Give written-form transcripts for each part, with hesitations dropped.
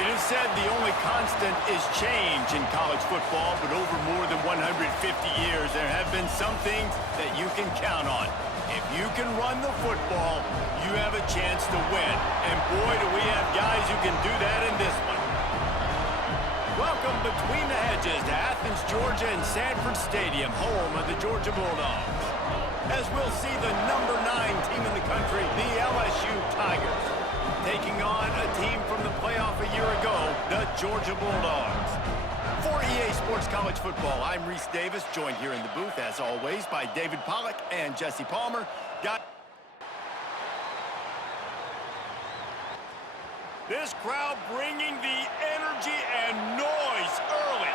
It is said the only constant is change in college football, but over more than 150 years, there have been some things that you can count on. If you can run the football, you have a chance to win. And boy, do we have guys who can do that in this one. Welcome between the hedges to Athens, Georgia and Sanford Stadium, home of the Georgia Bulldogs. As we'll see the number 9 team in the country, the LSU Tigers, taking on a team from the playoff a year ago, the Georgia Bulldogs. For EA Sports College Football, I'm Reese Davis, joined here in the booth, as always, by David Pollack and Jesse Palmer. This crowd bringing the energy and noise early.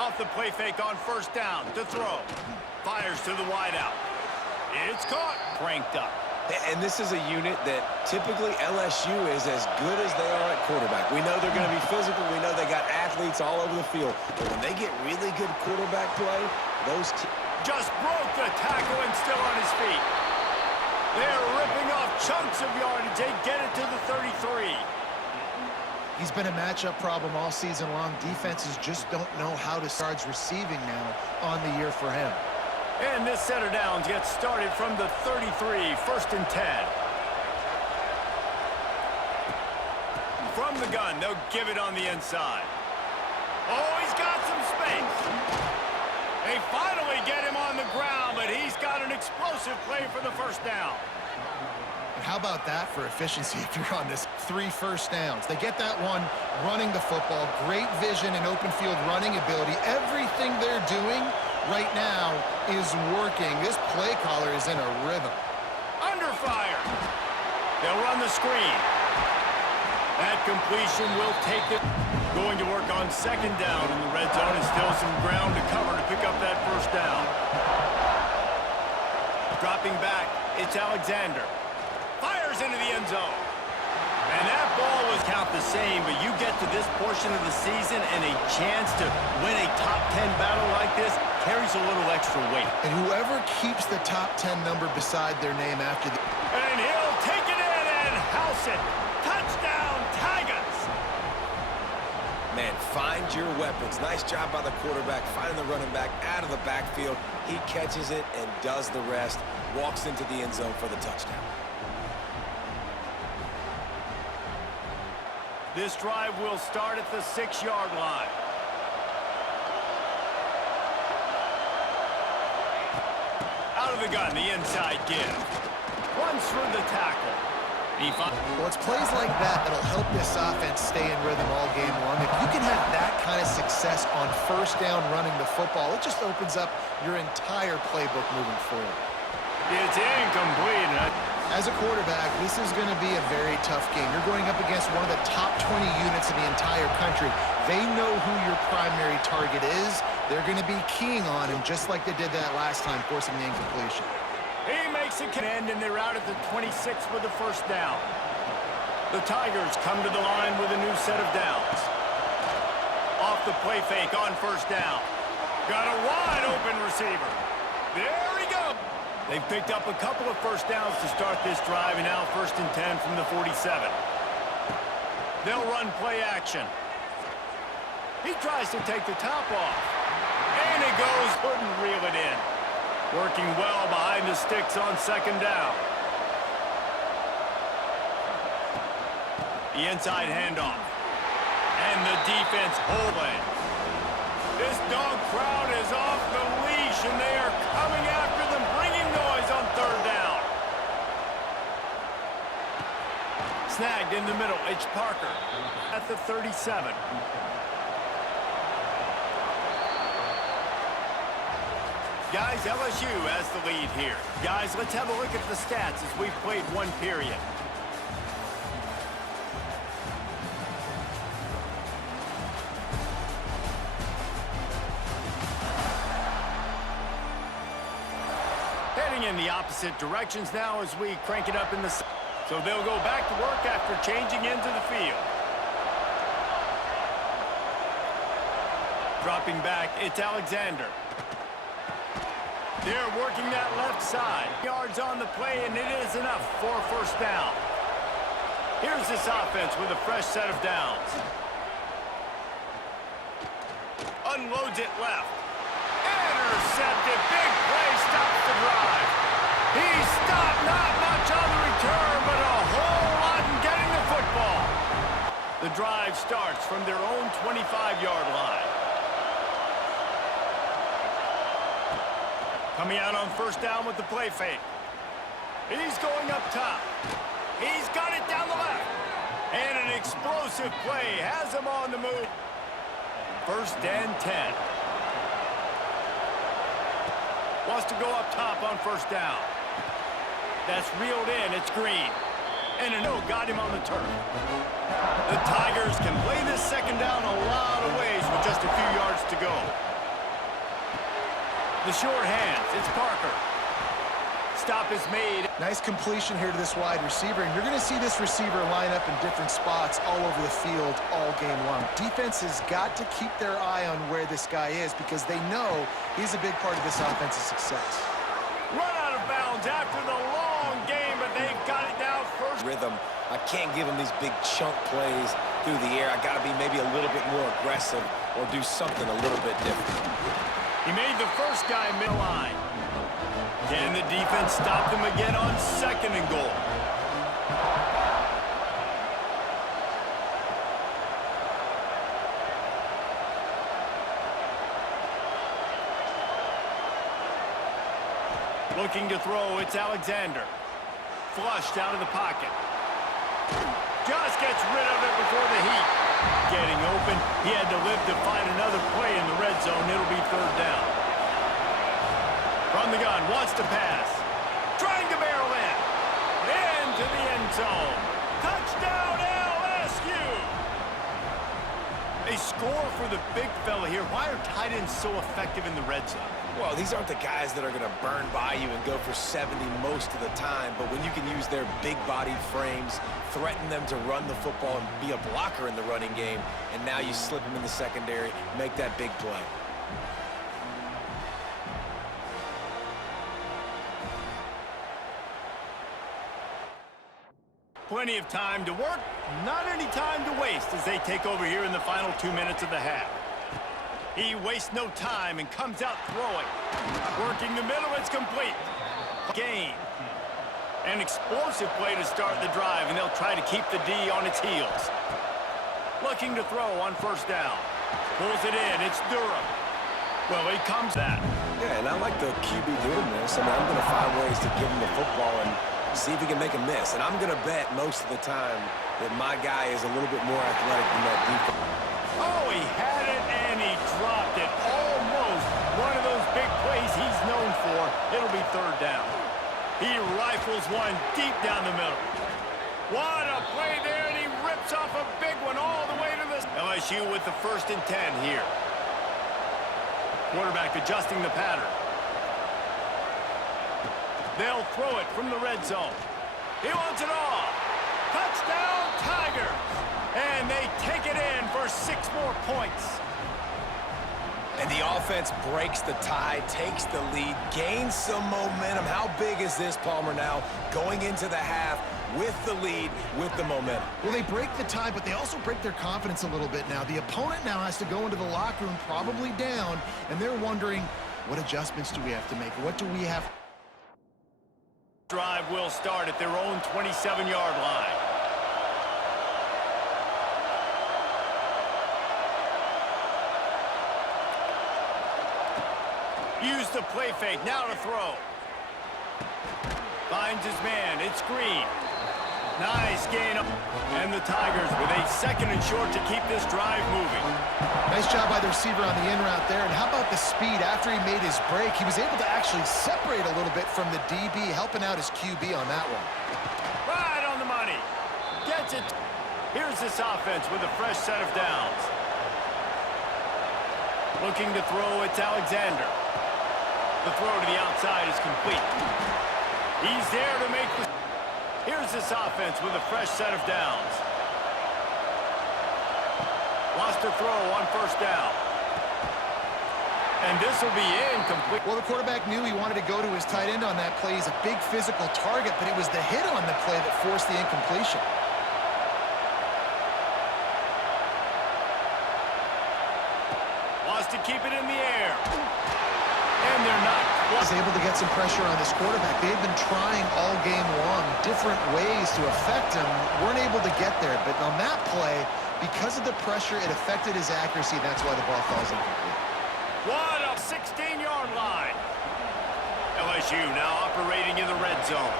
Off the play fake on first down to throw. Fires to the wideout. It's caught. Cranked up. And this is a unit that typically LSU is as good as they are at quarterback. We know they're going to be physical. We know they got athletes all over the field. But when they get really good quarterback play, those just broke the tackle and still on his feet. They're ripping off chunks of yardage. They get it to the 33. He's been a matchup problem all season long. Defenses just don't know how to start receiving now on the year for him. And this set of downs gets started from the 33, first and 10. From the gun, they'll give it on the inside. Oh, he's got some space. They finally get him on the ground, but he's got an explosive play for the first down. And how about that for efficiency if you're on this 3 first downs? They get that one running the football, great vision and open field running ability. Everything they're doing right now is working. This play caller is in a rhythm. Under fire. They'll run the screen. That completion will take it. Going to work on second down in the red zone, and still some ground to cover to pick up that first down. Dropping back, it's Alexander. Fires into the end zone. And that ball was count the same, but you get to this portion of the season and a chance to win a top 10 battle like this carries a little extra weight. And whoever keeps the top 10 number beside their name after the... And he'll take it in and house it. Touchdown, Tigers! Man, find your weapons. Nice job by the quarterback, finding the running back out of the backfield. He catches it and does the rest. Walks into the end zone for the touchdown. This drive will start at the 6-yard line. Out of the gun, the inside give. Runs through the tackle. Well, it's plays like that that'll help this offense stay in rhythm all game long. If you can have that kind of success on first down running the football, it just opens up your entire playbook moving forward. It's incomplete. As a quarterback, this is going to be a very tough game. You're going up against one of the top 20 units in the entire country. They know who your primary target is. They're going to be keying on him just like they did that last time, forcing the incompletion. He makes a end, and they're out at the 26 with the first down. The Tigers come to the line with a new set of downs. Off the play fake on first down. Got a wide open receiver. There he goes. They've picked up a couple of first downs to start this drive, and now first and 10 from the 47. They'll run play action. He tries to take the top off. And it goes, couldn't reel it in. Working well behind the sticks on second down. The inside handoff. And the defense holding. This dog crowd is off the leash, and they are coming after them, bringing noise on third down. Snagged in the middle, it's Parker at the 37. Guys, LSU has the lead here. Guys, let's have a look at the stats as we've played one period. Heading in the opposite directions now as we crank it up in the... So they'll go back to work after changing into the field. Dropping back, it's Alexander. They're working that left side. Yards on the play, and it is enough for a first down. Here's this offense with a fresh set of downs. Unloads it left. Intercepted. Big play stops the drive. He stopped not much on the return, but a whole lot in getting the football. The drive starts from their own 25-yard line. Coming out on first down with the play fake. He's going up top. He's got it down the left. And an explosive play has him on the move. First and 10. Wants to go up top on first down. That's reeled in. It's Green. And a no got him on the turf. The Tigers can play this second down a lot of ways with just a few yards to go. The short hands. It's Parker. Stop is made. Nice completion here to this wide receiver, and you're going to see this receiver line up in different spots all over the field all game long. Defense has got to keep their eye on where this guy is because they know he's a big part of this offensive success. Run out of bounds after the long game, but they've got it down first. Rhythm. I can't give him these big chunk plays through the air. I got to be maybe a little bit more aggressive or do something a little bit different. He made the first guy mid-line. Can the defense stop them again on second and goal? Looking to throw, it's Alexander. Flushed out of the pocket. Just gets rid of it before the heat. Getting open, he had to live to find another play in the red zone. It'll be third down. From the gun, wants to pass. Trying to barrel in. Into the end zone. Touchdown, LSU! A score for the big fella here. Why are tight ends so effective in the red zone? Well, these aren't the guys that are going to burn by you and go for 70 most of the time, but when you can use their big-bodied frames, threaten them to run the football and be a blocker in the running game, and now you slip them in the secondary, make that big play. Plenty of time to work, not any time to waste as they take over here in the final 2 minutes of the half. He wastes no time and comes out throwing. Working the middle, it's complete. Gain. An explosive play to start the drive, and they'll try to keep the D on its heels. Looking to throw on first down. Pulls it in, it's Durham. Well, he comes that. Yeah, and I like the QB doing this. I mean, I'm going to find ways to give him the football and see if he can make a miss. And I'm going to bet most of the time that my guy is a little bit more athletic than that defense. Oh, he had it, and he dropped it. Almost one of those big plays he's known for. It'll be third down. He rifles one deep down the middle. What a play there, and he rips off a big one all the way to this. LSU with the 1st and 10 here. Quarterback adjusting the pattern. They'll throw it from the red zone. He wants it all. Touchdown, Tigers. And they take it in for 6 more points. And the offense breaks the tie, takes the lead, gains some momentum. How big is this, Palmer, now going into the half with the lead, with the momentum? Well, they break the tie, but they also break their confidence a little bit now. The opponent now has to go into the locker room probably down, and they're wondering, what adjustments do we have to make? What do we have? Drive will start at their own 27-yard line. Use the play fake, now to throw. Finds his man, it's Green. Nice gain. And the Tigers with a 2nd and short to keep this drive moving. Nice job by the receiver on the in route there. And how about the speed after he made his break? He was able to actually separate a little bit from the DB, helping out his QB on that one. Right on the money. Gets it. Here's this offense with a fresh set of downs. Looking to throw, it's Alexander. The throw to the outside is complete. He's there to make the... Here's this offense with a fresh set of downs. Wants to throw on first down. And this will be incomplete. Well, the quarterback knew he wanted to go to his tight end on that play. He's a big physical target, but it was the hit on the play that forced the incompletion. Wants to keep it in the air. And they're not. Was able to get some pressure on this quarterback. They've been trying all game long, different ways to affect him. Weren't able to get there, but on that play, because of the pressure, it affected his accuracy. That's why the ball falls incomplete. What a 16-yard line. LSU now operating in the red zone.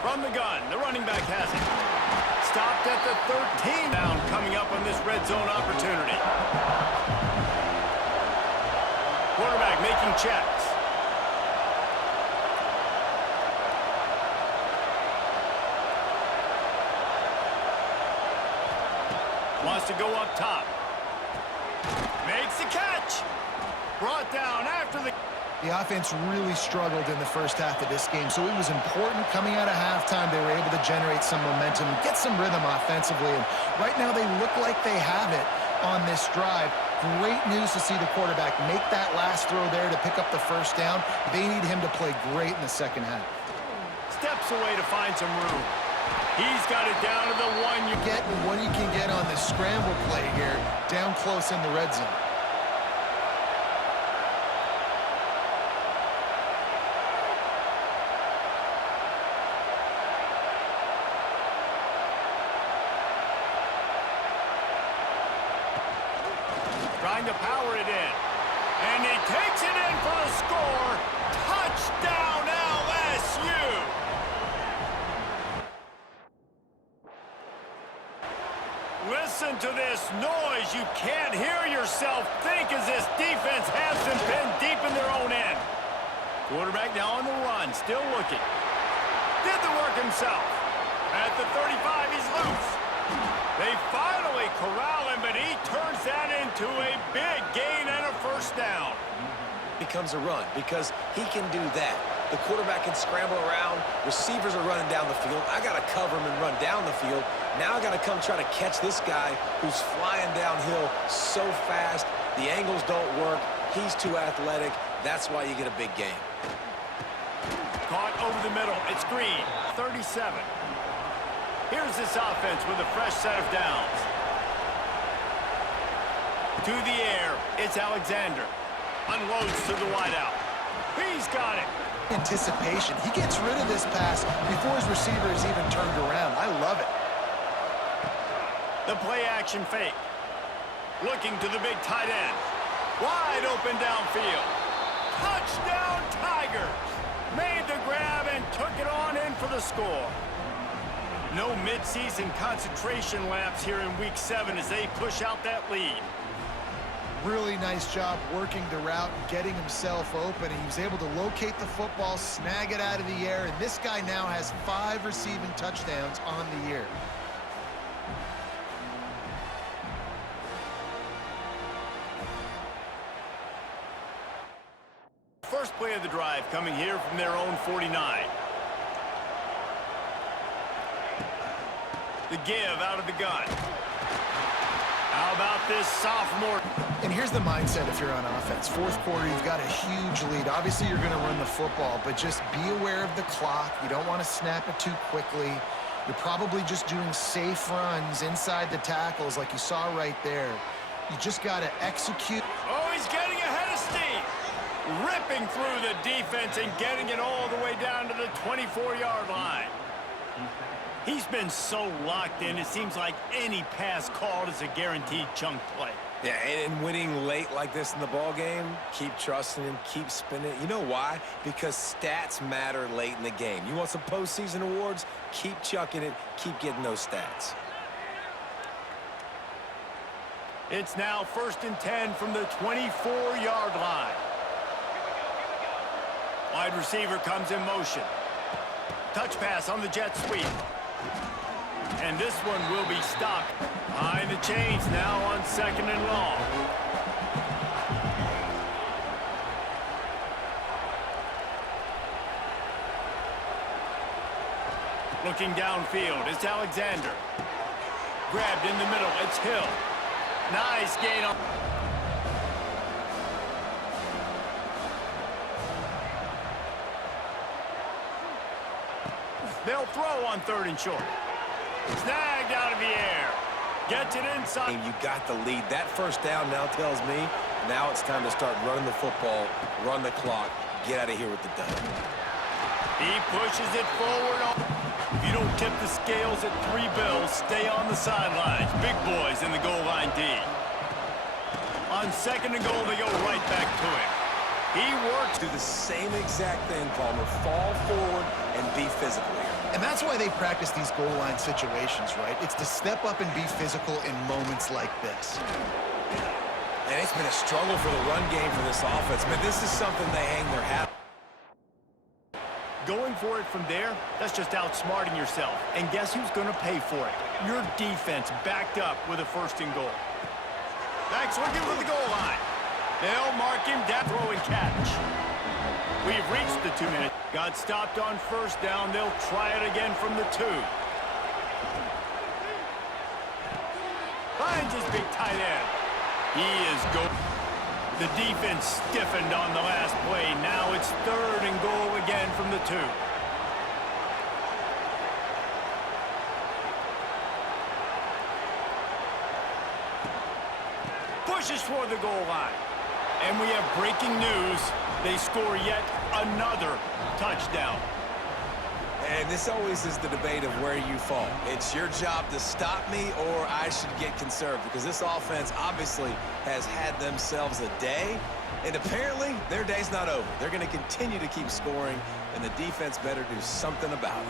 From the gun, the running back has it. Stopped at the 13 down, coming up on this red zone opportunity. Quarterback making checks. Wants to go up top. Makes the catch. Brought down after the... The offense really struggled in the first half of this game, so it was important coming out of halftime. They were able to generate some momentum, get some rhythm offensively, and right now they look like they have it on this drive. Great news to see the quarterback make that last throw there to pick up the first down. They need him to play great in the second half. Steps away to find some room. He's got it down to the one. You get what you can get on the scramble play here, down close in the red zone. Trying to power it in. And he takes it in for the score. Touchdown, LSU! Listen to this noise. You can't hear yourself think as this defense has them pinned deep in their own end. Quarterback now on the run, still looking. Did the work himself. At the 35, he's loose. They finally corral him, but he turns that into a big gain and a first down. Becomes a run because he can do that. The quarterback can scramble around. Receivers are running down the field. I got to cover him and run down the field. Now I got to come try to catch this guy who's flying downhill so fast. The angles don't work. He's too athletic. That's why you get a big gain. Caught over the middle. It's Green, 37. Here's this offense with a fresh set of downs. To the air, it's Alexander. Unloads to the wideout. He's got it. Anticipation. He gets rid of this pass before his receiver is even turned around. I love it. The play action fake. Looking to the big tight end. Wide open downfield. Touchdown Tigers. Made the grab and took it on in for the score. No midseason concentration laps here in Week 7 as they push out that lead. Really nice job working the route and getting himself open. He was able to locate the football, snag it out of the air, and this guy now has 5 receiving touchdowns on the year. First play of the drive coming here from their own 49. The give out of the gun. How about this sophomore? And here's the mindset if you're on offense. Fourth quarter, you've got a huge lead. Obviously, you're going to run the football, but just be aware of the clock. You don't want to snap it too quickly. You're probably just doing safe runs inside the tackles like you saw right there. You just got to execute. Oh, he's getting ahead of steam. Ripping through the defense and getting it all the way down to the 24-yard line. He's been so locked in, it seems like any pass called is a guaranteed chunk play. Yeah, and winning late like this in the ball game, keep trusting him, keep spinning it. You know why? Because stats matter late in the game. You want some postseason awards? Keep chucking it, keep getting those stats. It's now 1st and 10 from the 24-yard line. Wide receiver comes in motion. Touch pass on the jet sweep. And this one will be stopped. Behind the chains now on 2nd and long. Looking downfield, it's Alexander. Grabbed in the middle, it's Hill. Nice gain on. They'll throw on 3rd and short. Snagged out of the air. Gets it inside. You got the lead. That first down now tells me now it's time to start running the football, run the clock, get out of here with the dub. He pushes it forward. If you don't tip the scales at 3 bills, stay on the sidelines. Big boys in the goal line D. On 2nd and goal, they go right back to him. He works. Do the same exact thing, Palmer. Fall forward and be physical here. And that's why they practice these goal line situations, right? It's to step up and be physical in moments like this. And it's been a struggle for the run game for this offense, but this is something they hang their hat on. Going for it from there, that's just outsmarting yourself. And guess who's going to pay for it? Your defense backed up with a 1st and goal. Backs looking for the goal line. They'll mark him down, throw and catch. We've reached the 2 minutes. Got stopped on 1st down. They'll try it again from the 2. Finds his big tight end. He is going. The defense stiffened on the last play. Now it's 3rd and goal again from the 2. Pushes for the goal line. And we have breaking news. They score yet another touchdown. And this always is the debate of where you fall. It's your job to stop me or I should get conserved, because this offense obviously has had themselves a day, and apparently their day's not over. They're going to continue to keep scoring, and the defense better do something about it.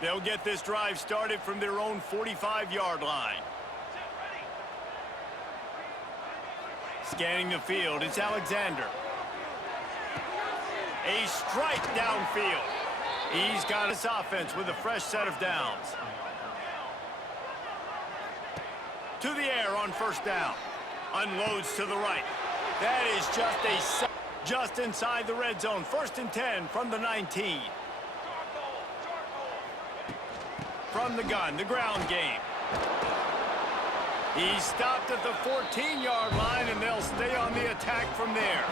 They'll get this drive started from their own 45-yard line. Scanning the field, it's Alexander. A strike downfield. He's got his offense with a fresh set of downs. To the air on 1st down. Unloads to the right. That is just inside the red zone. 1st and 10 from the 19. From the gun, the ground game. He stopped at the 14-yard line, and they'll stay on the attack from there.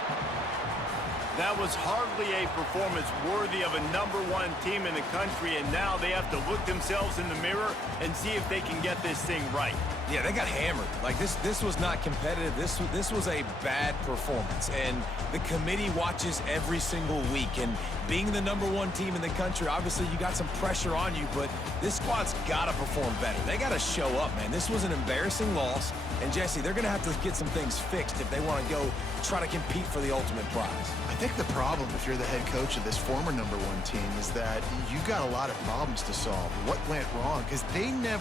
That was hardly a performance worthy of a #1 team in the country, and now they have to look themselves in the mirror and see if they can get this thing right. Yeah, they got hammered. Like, this was not competitive. This was a bad performance, and the committee watches every single week. And being the #1 team in the country, obviously you got some pressure on you, but this squad's got to perform better. They got to show up, man. This was an embarrassing loss, and Jesse, they're going to have to get some things fixed if they want to go try to compete for the ultimate prize. I think the problem, if you're the head coach of this former #1 team, is that you got a lot of problems to solve. What went wrong? Because they never